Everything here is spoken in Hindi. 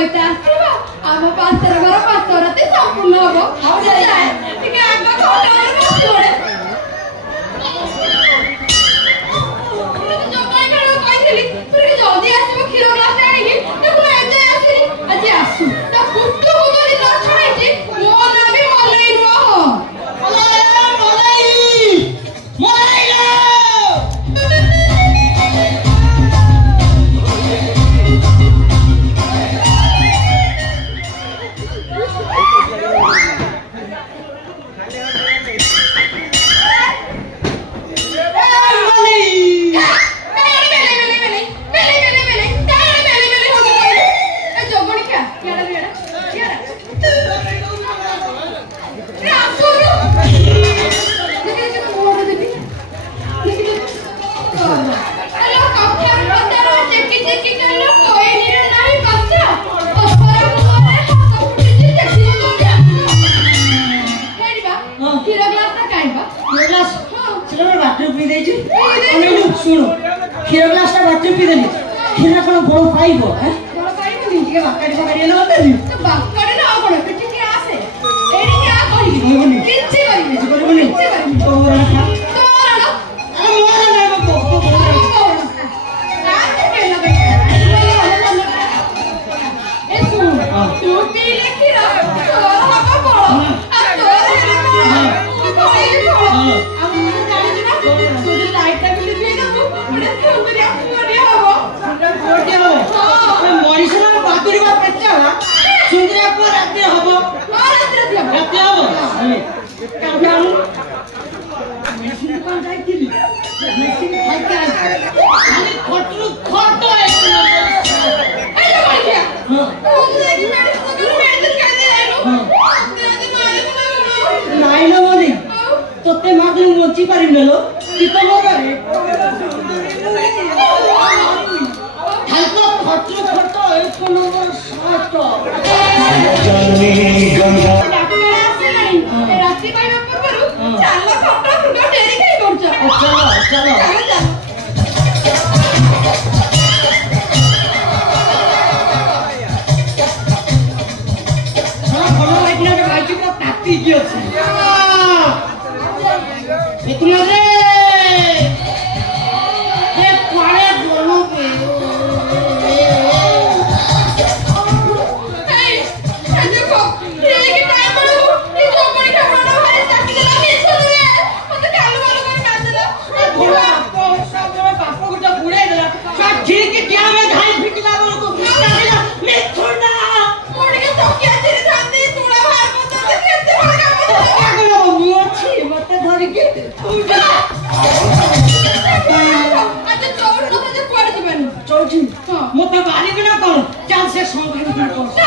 होता आम पातर घर पातरती संपूर्ण हम ठीक आग घोटा बड़े जल्दी आसो क्षीर ग्लास आनिकी देखो एजे आसी आज आसू ता कुत्तु कुतरी न छाइछि मो ना भी मलाई नुह मलाई मलाई लो शुणु क्षीर ग्लास बाथरूम पी देली क्षीर कौन बड़ पाइब बड़ पाइबनी टिके बाकाडी बाकाडी न होतनी तो बाकाडी ना कोन ठीक आसे एडी क्या कहि किछि करबनी तोरा ना अरे मोरा ना को रात के लगे ए सुन तू पी ले क्षीर तोरा हबा बड़ आ तोरा हे तोते मात्र मोची पारिलो कि तो मोरे हल्का खटरो खटो एक नंबर सात जानी गंगा डाक्टर आसेलानी रात्रि पाइबा पूर्वरु चालो खटो खुटो डेरी खाइ करछ चलो चलो हां कोनो लाइटना के भाई को ताती की अछि इतना रे ये पाड़े बोलो पे ए देखो ये की टाइम बड़ो ये जो बड़ी खबरना भाई ताकि देला के छोरे मते कालू वालो कर काट देला बुढ़ा तो सब जगह बापू को तो बुड़े देला सब ठीक क्या में धाई फिटला बोल को फिटला देला मैं छोड़ना मोड़ के तोकिया तेरे सामने तोड़ा भार को तो केते बड़ा काम क्या करो मुआ छी मते धरि के चौची मत बारी बिना कौन चाल से संग